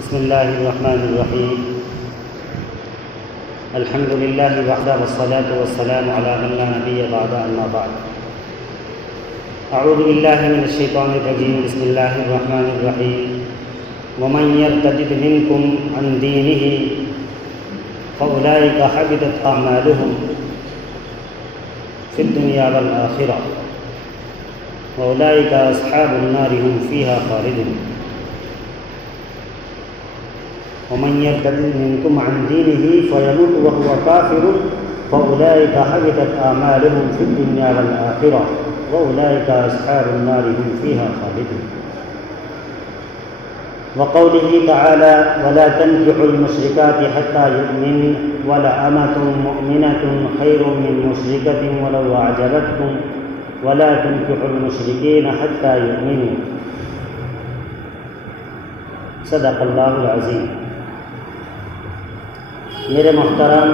بسم الله الرحمن الرحيم. الحمد لله وحده والصلاة والسلام على من لا نبي بعد أما بعد. أعوذ بالله من الشيطان الرجيم. بسم الله الرحمن الرحيم. ومن يرتد منكم عن دينه فأولئك حبطت أعمالهم في الدنيا والآخرة وأولئك أصحاب النار هم فيها خالدون. ومن يرتد منكم عن دينه فيموت وهو كافر فأولئك حبطت أعمالهم في الدنيا والآخرة وأولئك أصحاب النار هم فيها خالدون. وقوله تعالى ولا تنكحوا المشركات حتى يؤمنن ولأمة مؤمنة خير من مشركة ولو أعجبتكم ولا تنكحوا المشركين حتى يؤمنوا. صدق اللہ العظیم. میرے محترم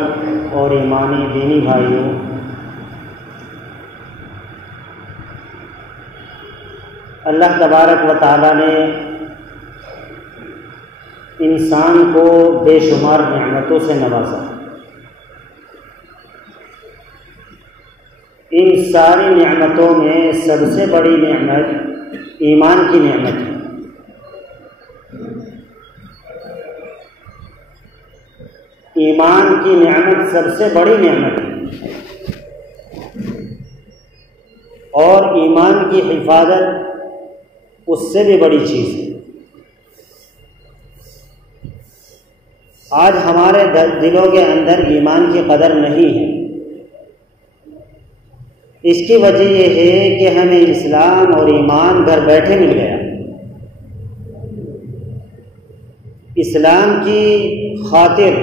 اور ایمانی دینی بھائیوں، اللہ تبارک و تعالیٰ نے انسان کو بے شمار نعمتوں سے نوازا. ان ساری نعمتوں میں سب سے بڑی نعمت ایمان کی نعمت ہے. ایمان کی نعمت سب سے بڑی نعمت ہے اور ایمان کی حفاظت اس سے بھی بڑی چیز ہے. آج ہمارے دلوں کے اندر ایمان کی قدر نہیں ہے. اس کی وجہ یہ ہے کہ ہمیں اسلام اور ایمان گھر بیٹھے مل گیا. اسلام کی خاطر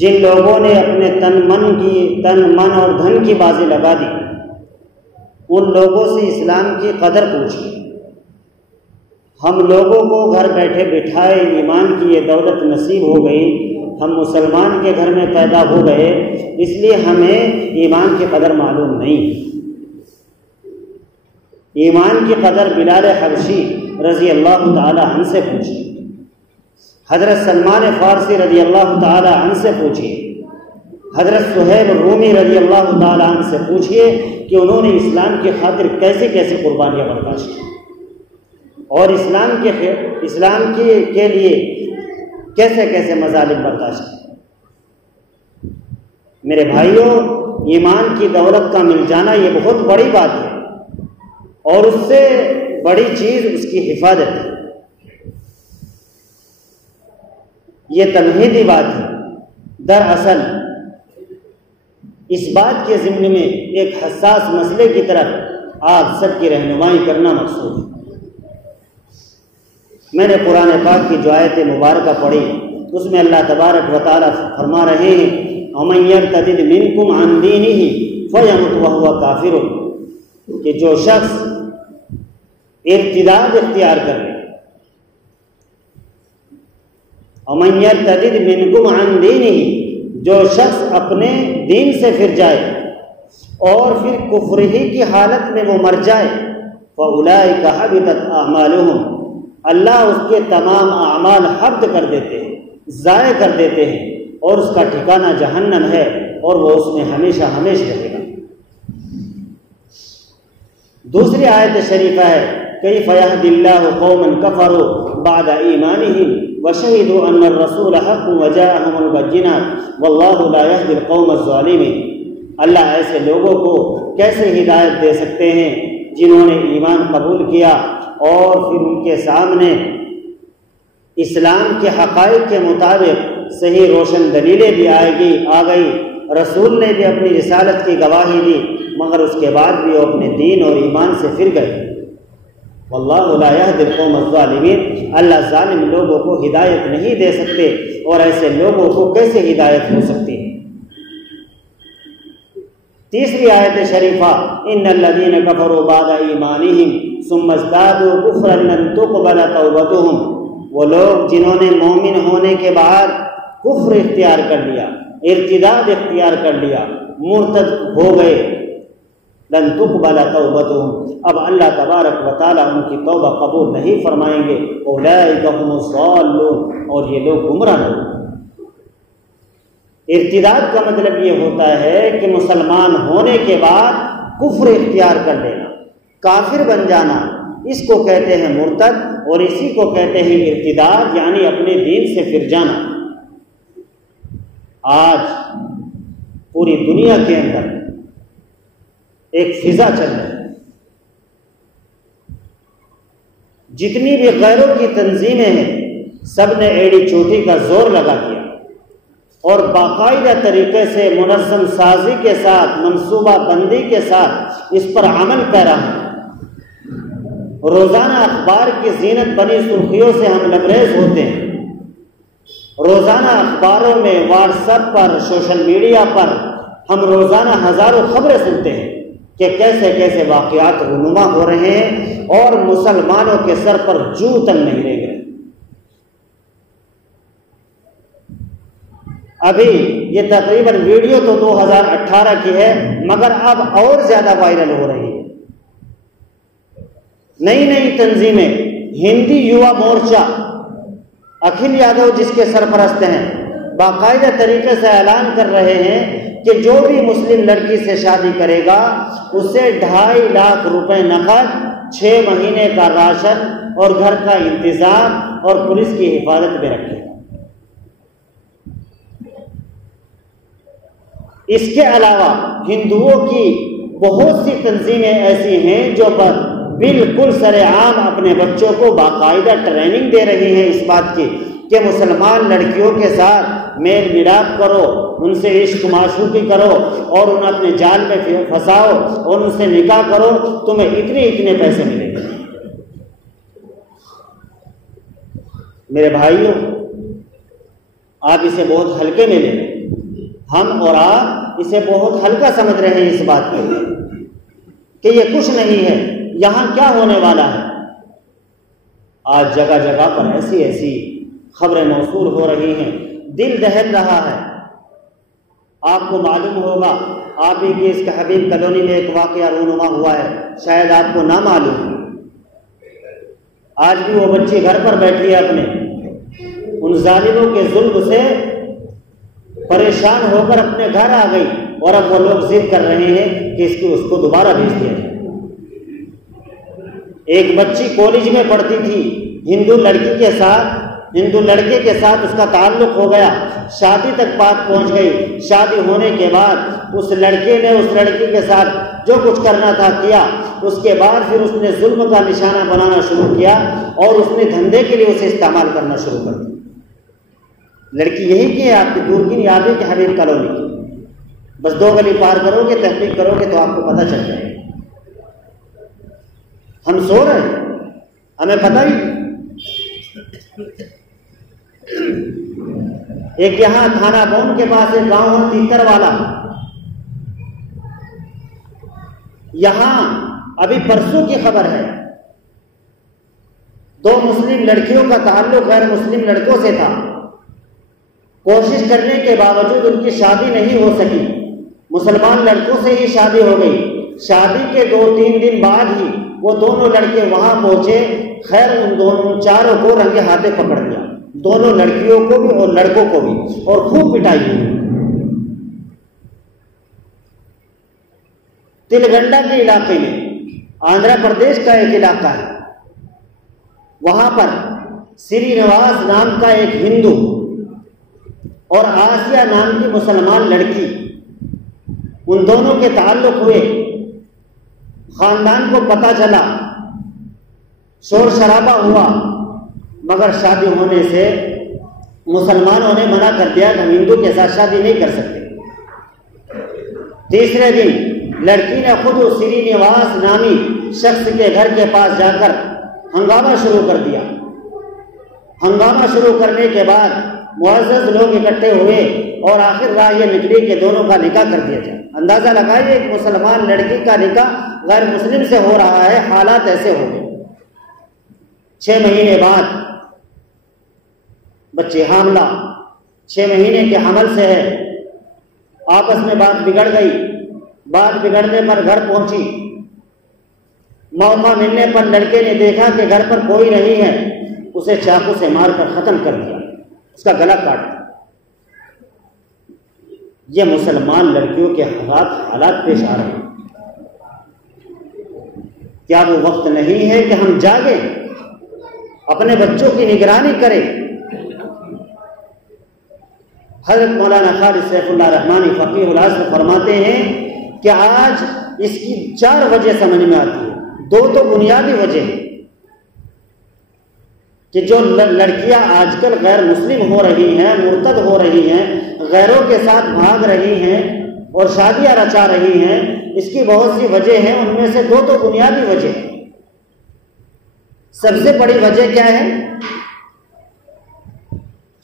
جن لوگوں نے اپنے تن من اور دھن کی بازی لگا دی، ان لوگوں سے اسلام کی قدر پوچھی. ہم لوگوں کو گھر بیٹھے بٹھائے ایمان کی یہ دولت نصیب ہو گئی. ہم مسلمان کے گھر میں پیدا ہو گئے، اس لیے ہمیں ایمان کی قدر معلوم نہیں. ایمان کی قدر بلال حبشی رضی اللہ تعالی عنہ سے پوچھی، حضرت سلمان فارسی رضی اللہ تعالی عنہ سے پوچھیے، حضرت سہیب رومی رضی اللہ تعالی عنہ سے پوچھیے کہ انہوں نے اسلام کی خاطر کیسے کیسے قربانیاں برداشت کی اور اسلام کے لیے کیسے کیسے مظالم برداشت کی. میرے بھائیوں، ایمان کی دولت کا مل جانا یہ بہت بڑی بات ہے اور اس سے بڑی چیز اس کی حفاظت ہے. یہ تمہیدی بات ہے. دراصل اس بات کے ضمن میں ایک حساس مسئلے کی طرف آپ سب کی رہنمائی کرنا مقصود ہے. میں نے قرآن پاک کی جو آیت مبارکہ پڑھی، اس میں اللہ تبارک و تعالیٰ فرما رہے ہیں وَمَن يَرْتَدِدْ مِنْكُمْ عَنْ دِينِهِ فَيَمُتْ وَهُوَ كَافِرٌ، کہ جو شخص ارتداد اختیار کر لے. وَمَن يَرْتَدِدْ مِنْكُمْ عَنْ دِينِهِ، جو شخص اپنے دین سے پھر جائے اور پھر کفر ہی کی حالت میں وہ مر جائے، فَأُولَئِكَ حَبِطَتْ أَعْمَالُهُمْ، اللہ اس کے تمام اعمال حبط کر دیتے ہیں، ضائع کر دیتے ہیں اور اس کا ٹھکانہ جہنم ہے اور وہ اس میں ہمیشہ ہمیشہ رہے گا. دوسری آیت شریفہ ہے کیف یہدی اللہ قوما کفروا بعد ایمانہم وشہدوا ان الرسول حق وجاءہم البینات واللہ لا یہدی القوم الظالمین. اللہ ایسے لوگوں کو کیسے ہدایت دے سکتے ہیں جنہوں نے ایمان قبول کیا اور پھر ان کے سامنے اسلام کے حقائق کے مطابق صحیح روشن دلیلیں بھی آ گئی، رسول نے بھی اپنی رسالت کی گواہی دی، مگر اس کے بعد بھی وہ اپنے دین اور ایمان سے پھر گئے. واللہ لا یہدی القوم الظالمین، اللہ ظالم لوگوں کو ہدایت نہیں دے سکتے اور ایسے لوگوں کو کیسے ہدایت ہو سکتی ہے. تیسری آیت شریفہ ان الذین کفروا بعد ایمانہم ثم ازدادوا کفرا لن تقبل توبتہم، وہ لوگ جنہوں نے مومن ہونے کے بعد کفر اختیار کر لیا، ارتداد اختیار کر لیا، مرتد ہو گئے، لن تقبل توبتهم، اب اللہ تبارک و تعالیٰ ان کی توبہ قبول نہیں فرمائیں گے. اولئک هم الضالون، اور یہ لوگ گمراہ لوگ. ارتداد کا مطلب یہ ہوتا ہے کہ مسلمان ہونے کے بعد کفر اختیار کر لینا، کافر بن جانا، اس کو کہتے ہیں مرتد، اور اسی کو کہتے ہیں ارتداد، یعنی اپنے دین سے پھر جانا. آج پوری دنیا کے اندر ایک فضا چل رہی ہے، جتنی بھی غیروں کی تنظیمیں ہیں سب نے ایڑی چوٹی کا زور لگا دیا اور باقاعدہ طریقے سے منظم سازی کے ساتھ، منصوبہ بندی کے ساتھ اس پر عمل کر رہا ہے. روزانہ اخبار کی زینت بنی سرخیوں سے ہم لبریز ہوتے ہیں. روزانہ اخباروں میں، واٹس ایپ پر، سوشل میڈیا پر ہم روزانہ ہزاروں خبریں سنتے ہیں کہ کیسے کیسے واقعات رونما ہو رہے ہیں اور مسلمانوں کے سر پر جو تک نہیں رہ گئے. ابھی یہ تقریباً ویڈیو تو 2018 کی ہے، مگر اب اور زیادہ وائرل ہو رہی ہے. نئی نئی تنظیمیں، ہندی یووا مورچہ، اکھل یادو جس کے سرپرست ہیں، باقاعدہ طریقے سے اعلان کر رہے ہیں کہ جو بھی مسلم لڑکی سے شادی کرے گا اسے 2.5 لاکھ روپے نقد، 6 مہینے کا راشن اور گھر کا انتظام اور پولیس کی حفاظت میں رکھے گا. اس کے علاوہ ہندوؤں کی بہت سی تنظیمیں ایسی ہیں جو بالکل سرعام اپنے بچوں کو باقاعدہ ٹریننگ دے رہی ہیں اس بات کی کہ مسلمان لڑکیوں کے ساتھ میل ملاپ کرو، ان سے عشق معشوقی کرو اور انہیں اپنے جال میں پھنساؤ اور ان سے نکاح کرو، تمہیں اتنے پیسے ملیں گے. میرے بھائیوں، آپ اسے بہت ہلکے میں لیں. ہم اور آپ اسے بہت ہلکا سمجھ رہے ہیں اس بات کو کہ یہ کچھ نہیں ہے، یہاں کیا ہونے والا ہے. آج جگہ جگہ پر ایسی خبریں موصول ہو رہی ہیں، دل دہل رہا ہے. آپ کو معلوم ہوگا، آپ ہی کی اس کے حبیب کالونی میں ایک واقعہ رونما ہوا ہے، شاید آپ کو نہ معلوم. آج بھی وہ بچی گھر پر بیٹھی ہے، اپنے ان ظالموں کے ظلم سے پریشان ہو کر اپنے گھر آ گئی، اور اب وہ لوگ ضد کر رہے ہیں کہ اس کو دوبارہ بھیج دیا جائے. ایک بچی کالج میں پڑھتی تھی، ہندو لڑکے کے ساتھ اس کا تعلق ہو گیا، شادی تک بات پہنچ گئی. شادی ہونے کے بعد اس لڑکے نے اس لڑکی کے ساتھ جو کچھ کرنا تھا کیا. اس کے بعد پھر اس نے ظلم کا نشانہ بنانا شروع کیا اور اس نے دھندے کے لیے اسے استعمال کرنا شروع کر دیا. لڑکی یہی کی ہے، آپ کی دور کی نہیں، آپ ہی کے حبیب کالونی کی. بس 2 گلی پار کرو گے، تحقیق کرو گے تو آپ کو پتہ چل جائے گا. ہم سو رہے ہیں، ہمیں پتہ ہی. ایک یہاں تھانہ بوم کے پاس ایک گاؤں ہے تیتر والا، یہاں ابھی پرسوں کی خبر ہے، 2 مسلم لڑکیوں کا تعلق غیر مسلم لڑکوں سے تھا. کوشش کرنے کے باوجود ان کی شادی نہیں ہو سکی، مسلمان لڑکوں سے ہی شادی ہو گئی. شادی کے 2-3 دن بعد ہی وہ دونوں لڑکے وہاں پہنچے. خیر ان چاروں کو رنگے ہاتھے پکڑ لیا، دونوں لڑکیوں کو بھی اور لڑکوں کو بھی، اور خوب پٹائی ہوئی. تلگنڈا کے علاقے میں، آندھرا پردیش کا ایک علاقہ ہے، وہاں پر سری نواس نام کا ایک ہندو اور آسیہ نام کی مسلمان لڑکی، ان دونوں کے تعلق ہوئے. خاندان کو پتہ چلا، شور شرابہ ہوا، مگر شادی ہونے سے مسلمانوں نے منع کر دیا کہ ہم ہندو کے ساتھ شادی نہیں کر سکتے. تیسرے دن لڑکی نے خود سری نواس نامی شخص کے گھر کے پاس جا کر ہنگامہ شروع کر دیا. ہنگامہ شروع کرنے کے بعد معزز لوگ اکٹھے ہوئے اور آخر راہ یہ نکلی کہ دونوں کا نکاح کر دیا جائے. اندازہ لگائیے ایک مسلمان لڑکی کا نکاح غیر مسلم سے ہو رہا ہے، حالات ایسے ہو گئے. 6 مہینے بعد بچے حاملہ، 6 مہینے کے حمل سے ہے. آپس میں بات بگڑ گئی، بات بگڑنے پر گھر پہنچی، موقع ملنے پر لڑکے نے دیکھا کہ گھر پر کوئی نہیں ہے، اسے چاقو سے مار کر ختم کر دیا، اس کا گلا کاٹ دیا۔ یہ مسلمان لڑکیوں کے حالات پیش آ رہے ہیں۔ کیا وہ وقت نہیں ہے کہ ہم جاگیں، اپنے بچوں کی نگرانی کریں؟ حضرت مولانا خالد سیف اللہ رحمانی فقیہ العصر فرماتے ہیں کہ آج اس کی 4 وجہ سمجھ میں آتی ہے۔ 2 تو بنیادی وجہ ہے کہ جو لڑکیاں آج کل غیر مسلم ہو رہی ہیں، مرتد ہو رہی ہیں، غیروں کے ساتھ بھاگ رہی ہیں اور شادیاں رچا رہی ہیں، اس کی بہت سی وجہ ہیں، ان میں سے 2 تو بنیادی وجہ۔ سب سے بڑی وجہ کیا ہے؟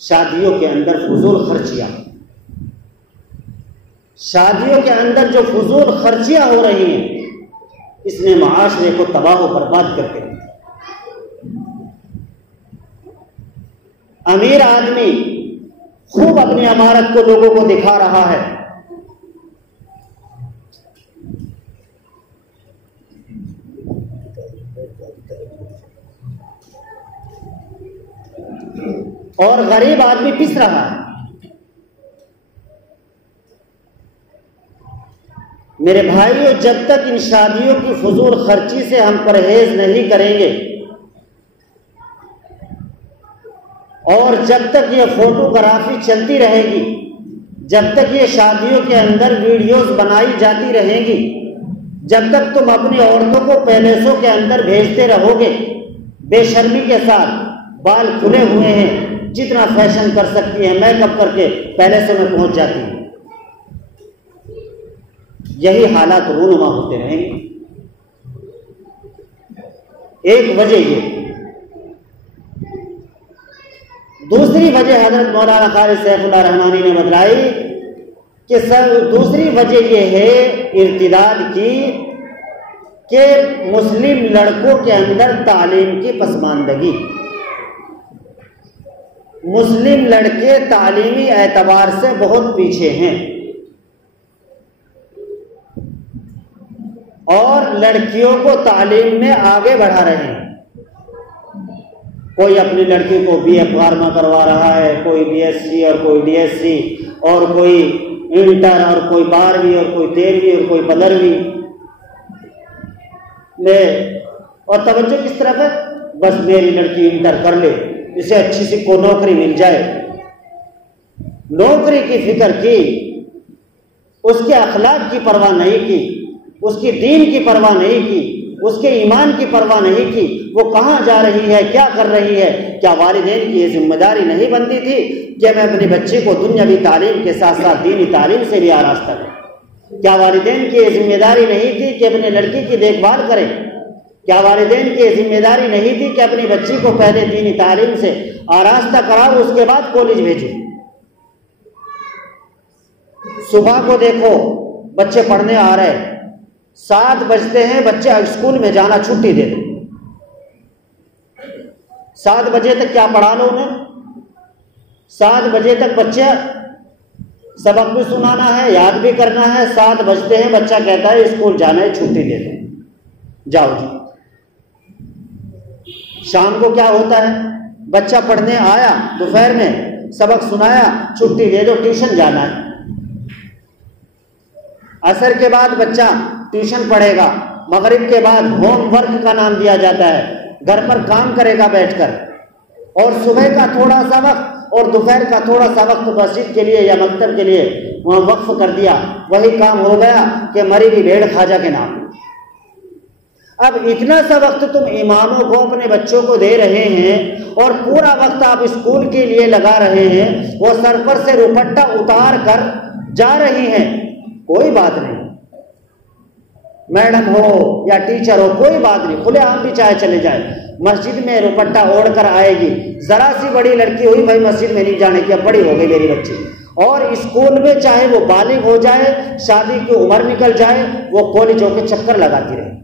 شادیوں کے اندر فضول خرچیاں۔ شادیوں کے اندر جو فضول خرچیاں ہو رہی ہیں، اس نے معاشرے کو تباہ و برباد کر کے دیا۔ امیر آدمی خوب اپنی عمارت کو لوگوں کو دکھا رہا ہے، اور غریب آدمی پس رہا ہے۔ میرے بھائیوں، جب تک ان شادیوں کی فضول خرچی سے ہم پرہیز نہیں کریں گے اور جب تک یہ فوٹوگرافی چلتی رہے گی، جب تک یہ شادیوں کے اندر ویڈیوز بنائی جاتی رہیں گی، جب تک تم اپنی عورتوں کو پیلیسوں کے اندر بھیجتے رہو گے بے شرمی کے ساتھ، بال کھلے ہوئے ہیں، جتنا فیشن کر سکتی ہیں میک اپ کر کے پیلیسوں میں پہنچ جاتی ہیں، یہی حالات رونما ہوتے رہیں گے۔ ایک وجہ یہ۔ دوسری وجہ حضرت مولانا خالد سیف اللہ رحمانی نے بتلائی کہ دوسری وجہ یہ ہے ارتداد کی کہ مسلم لڑکوں کے اندر تعلیم کی پسماندگی۔ مسلم لڑکے تعلیمی اعتبار سے بہت پیچھے ہیں اور لڑکیوں کو تعلیم میں آگے بڑھا رہے ہیں۔ کوئی اپنی لڑکی کو بی اے فارما کروا رہا ہے، کوئی بی ایس سی اور کوئی ڈی ایس سی اور کوئی انٹر اور کوئی 12ویں اور کوئی 13ویں اور کوئی 15ویں میں، اور توجہ کس طرف ہے؟ بس میری لڑکی انٹر کر لے، اسے اچھی سی کو نوکری مل جائے۔ نوکری کی فکر کی، اس کے اخلاق کی پرواہ نہیں کی، اس کی دین کی پرواہ نہیں کی، اس کے ایمان کی پرواہ نہیں کی، وہ کہاں جا رہی ہے، کیا کر رہی ہے۔ کیا والدین کی یہ ذمہ داری نہیں بنتی تھی کہ میں اپنی بچی کو دنیاوی تعلیم کے ساتھ ساتھ دینی تعلیم سے بھی آراستہ کروں؟ کیا والدین کی یہ ذمہ داری نہیں تھی کہ اپنے لڑکی کی دیکھ بھال کریں؟ کیا والدین کی یہ ذمہ داری نہیں تھی کہ اپنی بچی کو پہلے دینی تعلیم سے آراستہ کراؤ، اس کے بعد کالج بھیجو؟ صبح کو دیکھو بچے پڑھنے آ رہے، 7 بجتے ہیں، بچے اسکول میں جانا چھٹی دے دو۔ 7 بجے تک کیا پڑھا لو انہیں؟ 7 بجے تک بچے سبق بھی سنانا ہے، یاد بھی کرنا ہے۔ 7 بجتے ہیں، بچہ کہتا ہے اسکول جانا ہے، چھٹی دے دو، جاؤ جی۔ شام کو کیا ہوتا ہے؟ بچہ پڑھنے آیا، دوپہر میں سبق سنایا، چھٹی دے دو، ٹیوشن جانا ہے۔ عصر کے بعد بچہ ٹیوشن پڑھے گا، مغرب کے بعد ہوم ورک کا نام دیا جاتا ہے، گھر پر کام کرے گا بیٹھ کر، اور صبح کا تھوڑا سا وقت اور دوپہر کا تھوڑا سا وقت مسجد کے لیے یا مکتب کے لیے وہاں وقف کر دیا، وہی کام ہو گیا کہ مری ہوئی بھیڑ خواجہ کے نام۔ اب اتنا سا وقت تم اماموں کو اپنے بچوں کو دے رہے ہیں اور پورا وقت آپ اسکول کے لیے لگا رہے ہیں، وہ سر پر سے دوپٹہ اتار کر جا رہی ہیں، کوئی بات نہیں، میڈم ہو یا ٹیچر ہو کوئی بات نہیں، کھلے عام بھی چاہے چلے جائے، مسجد میں دوپٹہ اوڑھ کر آئے گی۔ ذرا سی بڑی لڑکی ہوئی، بھائی مسجد میں نہیں جانے کی، اب بڑی ہو گئی میری بچی، اور اسکول میں چاہے وہ بالغ ہو جائے، شادی کی عمر نکل جائے، وہ کالجوں کے چکر لگاتی رہے۔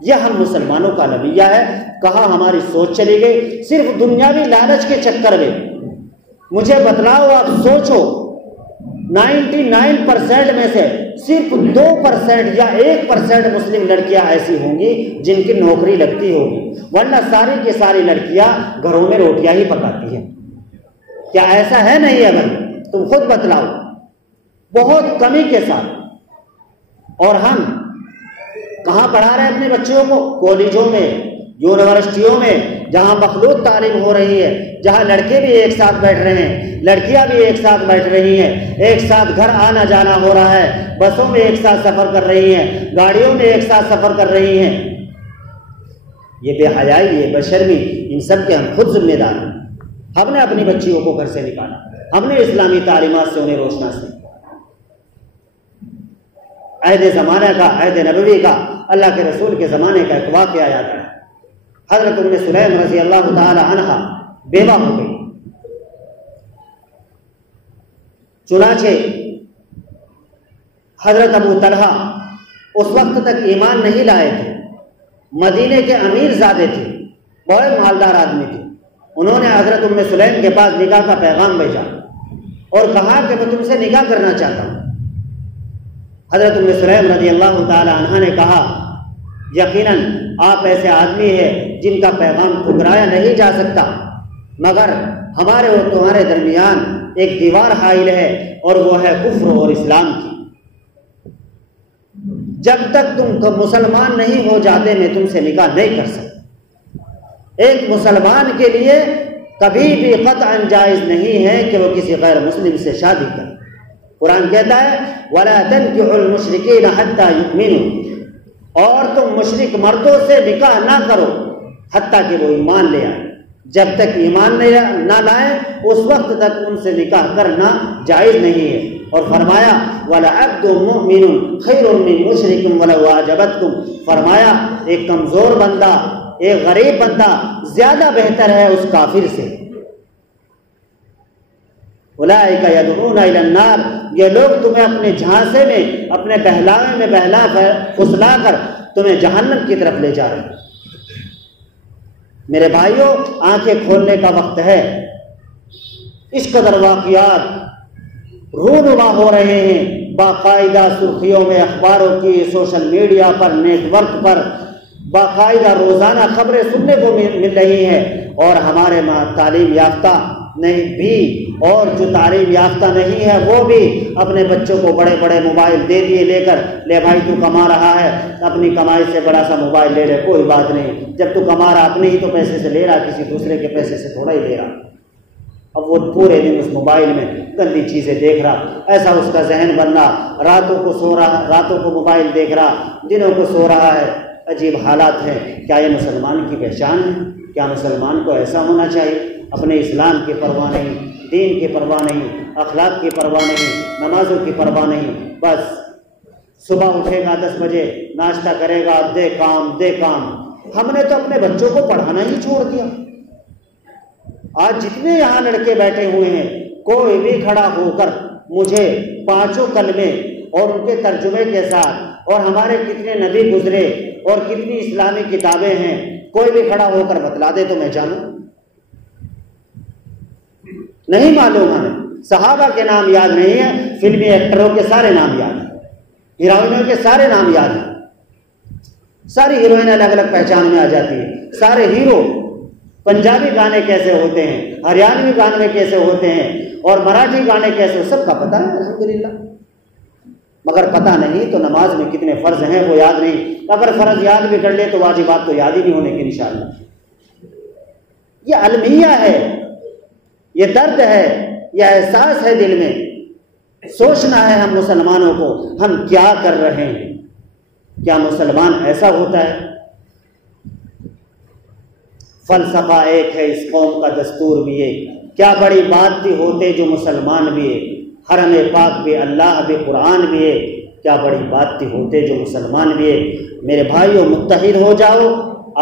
یہ ہم مسلمانوں کا رویہ ہے۔ کہاں ہماری سوچ چلی گئی؟ صرف دنیاوی لالچ کے چکر میں۔ مجھے بتلاؤ، آپ سوچو 99% میں سے صرف 2% یا 1% مسلم لڑکیاں ایسی ہوں گی جن کی نوکری لگتی ہوگی، ورنہ ساری کی ساری لڑکیاں گھروں میں روٹیاں ہی پکاتی ہیں۔ کیا ایسا ہے؟ نہیں ہے بھائی، تم خود بتلاؤ، بہت کمی کے ساتھ۔ اور ہم کہاں پڑھا رہے ہیں اپنے بچوں کو؟ کالجوں میں، یونیورسٹیوں میں، جہاں مخلوط تعلیم ہو رہی ہے، جہاں لڑکے بھی ایک ساتھ بیٹھ رہے ہیں، لڑکیاں بھی ایک ساتھ بیٹھ رہی ہیں، ایک ساتھ گھر آنا جانا ہو رہا ہے، بسوں میں ایک ساتھ سفر کر رہی ہیں، گاڑیوں میں ایک ساتھ سفر کر رہی ہیں۔ یہ بے حیائی، یہ بے شرمی، ان سب کے ہم خود ذمہ دار ہیں۔ ہم نے اپنی بچیوں کو گھر سے نکالا، ہم نے اسلامی تعلیمات سے انہیں روشناس نہیں۔ عہد زمانہ کا، عہد نبوی کا، اللہ کے رسول کے زمانے کا ایک واقعہ یاد ہے۔ حضرت ام سلیم رضی اللہ تعالی عنہا بیوہ ہو گئی، چنانچہ حضرت ابو طلحہ اس وقت تک ایمان نہیں لائے تھے، مدینے کے امیر زادے تھے، بڑے مالدار آدمی تھے۔ انہوں نے حضرت ام سلیم کے پاس نکاح کا پیغام بھیجا اور کہا کہ میں تم سے نکاح کرنا چاہتا ہوں۔ حضرت ام سلیم رضی اللہ تعالی عنہ نے کہا یقیناً آپ ایسے آدمی ہیں جن کا پیغام ٹھکرایا نہیں جا سکتا، مگر ہمارے اور تمہارے درمیان ایک دیوار حائل ہے اور وہ ہے کفر اور اسلام کی۔ جب تک تم مسلمان نہیں ہو جاتے میں تم سے نکاح نہیں کر سکتا۔ ایک مسلمان کے لیے کبھی بھی قطعاً جائز نہیں ہے کہ وہ کسی غیر مسلم سے شادی کرے۔ قرآن کہتا ہے وَلَا تَنْكِحُوا الْمُشْرِكِينَ حَتَّى يُؤْمِنُوا، اور تم مشرک مردوں سے نکاح نہ کرو حتیٰ کہ وہ ایمان لے آئے۔ جب تک ایمان نہ لائے اس وقت تک ان سے نکاح کرنا جائز نہیں ہے۔ اور فرمایا وَلَعَبْدٌ مُؤْمِنٌ خَيْرٌ مِّن مُشْرِكٍ وَلَوْ أَعْجَبَتْكُمْ، فرمایا ایک کمزور بندہ، ایک غریب بندہ زیادہ بہتر ہے اس کافر سے۔ اولئک یدعون الی النار، یہ لوگ تمہیں اپنے جھانسے میں، اپنے بہلاوے میں بہلا کر، پھسلا کر تمہیں جہنم کی طرف لے جا رہے ہیں۔ میرے بھائیوں، آنکھیں کھولنے کا وقت ہے۔ اس قدر واقعات رونما ہو رہے ہیں، باقاعدہ سرخیوں میں اخباروں کی، سوشل میڈیا پر، نیٹ ورک پر باقاعدہ روزانہ خبریں سننے کو مل رہی ہیں، اور ہمارے تعلیم یافتہ نہیں بھی، اور جو تعلیم یافتہ نہیں ہے وہ بھی اپنے بچوں کو بڑے بڑے موبائل دے دیے، لے کر لے بھائی تو کما رہا ہے، اپنی کمائی سے بڑا سا موبائل لے لے، کوئی بات نہیں، جب تو کما رہا اپنے ہی تو پیسے سے لے رہا، کسی دوسرے کے پیسے سے تھوڑا ہی لے رہا۔ اب وہ پورے دن اس موبائل میں گندی چیزیں دیکھ رہا، ایسا اس کا ذہن بن رہا، راتوں کو سو رہا، راتوں کو موبائل دیکھ رہا، دنوں کو سو رہا ہے۔ عجیب حالات ہیں۔ کیا یہ مسلمان کی پہچان ہے؟ کیا مسلمان کو ایسا ہونا چاہیے؟ اپنے اسلام کی پرواہ نہیں، دین کی پرواہ نہیں، اخلاق کی پرواہ نہیں، نمازوں کی پرواہ نہیں، بس صبح اٹھے گا 10 بجے، ناشتہ کرے گا، دے کام دے کام۔ ہم نے تو اپنے بچوں کو پڑھانا ہی چھوڑ دیا۔ آج جتنے یہاں لڑکے بیٹھے ہوئے ہیں، کوئی بھی کھڑا ہو کر مجھے 5 کلمے اور ان کے ترجمے کے ساتھ، اور ہمارے کتنے نبی گزرے اور کتنی اسلامی کتابیں ہیں، کوئی بھی کھڑا ہو کر بتلا دے تو میں جانوں۔ نہیں معلوم ہمیں، صحابہ کے نام یاد نہیں ہے، فلمی ایکٹروں کے سارے نام یاد ہیں، ہیروئنوں کے سارے نام یاد ہیں، ساری ہیروئن الگ الگ پہچان میں آ جاتی ہیں، سارے ہیرو، پنجابی گانے کیسے ہوتے ہیں، ہریانوی گانے کیسے ہوتے ہیں، اور مراٹھی گانے کیسے، سب کا پتہ ہے الحمدللہ، مگر پتہ نہیں تو نماز میں کتنے فرض ہیں وہ یاد نہیں۔ اگر فرض یاد بھی کر لے تو واجبات تو یاد ہی نہیں ہونے کی انشاءاللہ۔ یہ المیہ ہے، یہ درد ہے، یہ احساس ہے دل میں۔ سوچنا ہے ہم مسلمانوں کو، ہم کیا کر رہے ہیں؟ کیا مسلمان ایسا ہوتا ہے؟ فلسفہ ایک ہے، اس قوم کا دستور بھی ایک، کیا بڑی بات تھی ہوتے جو مسلمان بھی ایک، حرم پاک بھی، اللہ بھی، قرآن بھی ہے، کیا بڑی بات تھی ہوتے جو مسلمان بھی ہے۔ میرے بھائیوں، متحد ہو جاؤ،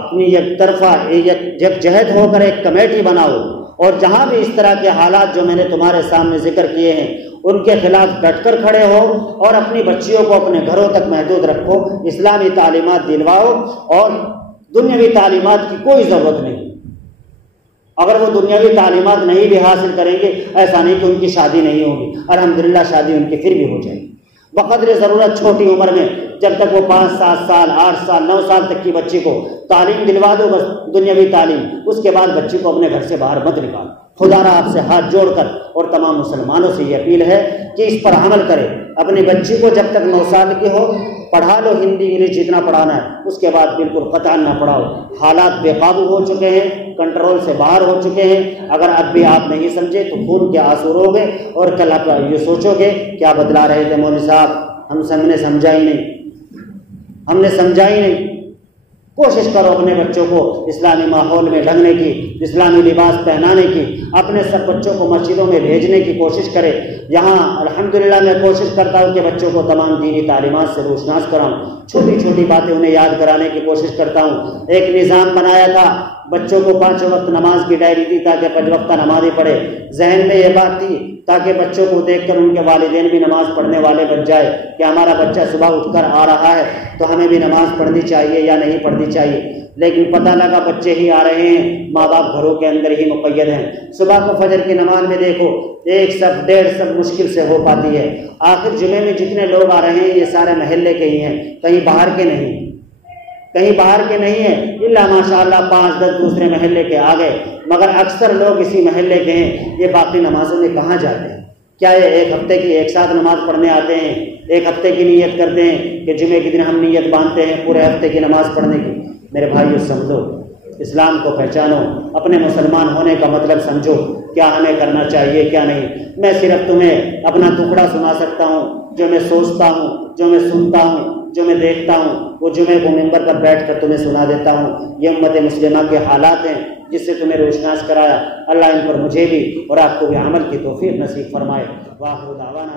اپنی یک طرفہ یک جہد ہو کر ایک کمیٹی بناؤ، اور جہاں بھی اس طرح کے حالات جو میں نے تمہارے سامنے ذکر کیے ہیں ان کے خلاف ڈٹ کر کھڑے ہو، اور اپنی بچیوں کو اپنے گھروں تک محدود رکھو، اسلامی تعلیمات دلواؤ، اور دنیاوی تعلیمات کی کوئی ضرورت نہیں۔ اگر وہ دنیاوی تعلیمات نہیں بھی حاصل کریں گے، ایسا نہیں کہ ان کی شادی نہیں ہوگی، الحمدللہ شادی ان کی پھر بھی ہو جائے گی بقدر ضرورت۔ چھوٹی عمر میں جب تک وہ 5 7 سال 8 سال 9 سال تک کی بچی کو تعلیم دلوا دو، بس دنیاوی تعلیم، اس کے بعد بچی کو اپنے گھر سے باہر مت نکالو۔ خدا را آپ سے ہاتھ جوڑ کر اور تمام مسلمانوں سے یہ اپیل ہے کہ اس پر عمل کرے۔ اپنی بچی کو جب تک 9 سال کی ہو پڑھا لو، ہندی انگلش جتنا پڑھانا ہے، اس کے بعد بالکل قطعا نہ پڑھاؤ۔ حالات بے قابو ہو چکے ہیں، کنٹرول سے باہر ہو چکے ہیں۔ اگر اب بھی آپ نہیں سمجھے تو خون کے آنسو رو گے اور کل آپ یہ سوچو گے کیا بدلا رہے تھے مولوی صاحب، ہم نے سمجھا ہی نہیں۔ کوشش کرو اپنے بچوں کو اسلامی ماحول میں ڈھنگنے کی، اسلامی لباس پہنانے کی، اپنے سب بچوں کو مسجدوں میں بھیجنے کی کوشش کرے۔ یہاں الحمدللہ میں کوشش کرتا ہوں کہ بچوں کو تمام دینی تعلیمات سے روشناس کراؤں، چھوٹی چھوٹی باتیں انہیں یاد کرانے کی کوشش کرتا ہوں۔ ایک نظام بنایا تھا، بچوں کو 5 وقت نماز کی ڈائری دی تاکہ 5 وقت نمازی پڑھے۔ ذہن میں یہ بات تھی تاکہ بچوں کو دیکھ کر ان کے والدین بھی نماز پڑھنے والے بن جائے کہ ہمارا بچہ صبح اٹھ کر آ رہا ہے تو ہمیں بھی نماز پڑھنی چاہیے یا نہیں پڑھنی چاہیے۔ لیکن پتہ لگا بچے ہی آ رہے ہیں، ماں باپ گھروں کے اندر ہی مقید ہیں۔ صبح کو فجر کی نماز میں دیکھو 1 صف 1.5 صف مشکل سے ہو پاتی ہے۔ آخر جمعے میں جتنے لوگ آ رہے ہیں یہ سارے محلے کے ہی ہیں، کہیں باہر کے نہیں ہیں، الا ماشاءاللہ 5-10 دوسرے محلے کے آ گئے، مگر اکثر لوگ اسی محلے کے ہیں۔ یہ باقی نمازوں میں کہاں جاتے ہیں؟ کیا یہ ایک ہفتے کی ایک ساتھ نماز پڑھنے آتے ہیں؟ ایک ہفتے کی نیت کرتے ہیں کہ جمعے کے دن ہم نیت باندھتے ہیں پورے ہفتے کی نماز پڑھنے کی؟ میرے بھائیو سمجھو، اسلام کو پہچانو، اپنے مسلمان ہونے کا مطلب سمجھو، کیا ہمیں کرنا چاہیے کیا نہیں۔ میں صرف تمہیں اپنا ٹکڑا سنا سکتا ہوں، جو میں سوچتا ہوں، جو میں سنتا ہوں، جو میں دیکھتا ہوں، وہ جمعے کو ممبر پر بیٹھ کر تمہیں سنا دیتا ہوں۔ یہ امت مسلمہ کے حالات ہیں جس سے تمہیں روشناس کرایا۔ اللہ ان پر مجھے بھی اور آپ کو بھی عمل کی توفیق نصیب فرمائے۔ واخر دعوانا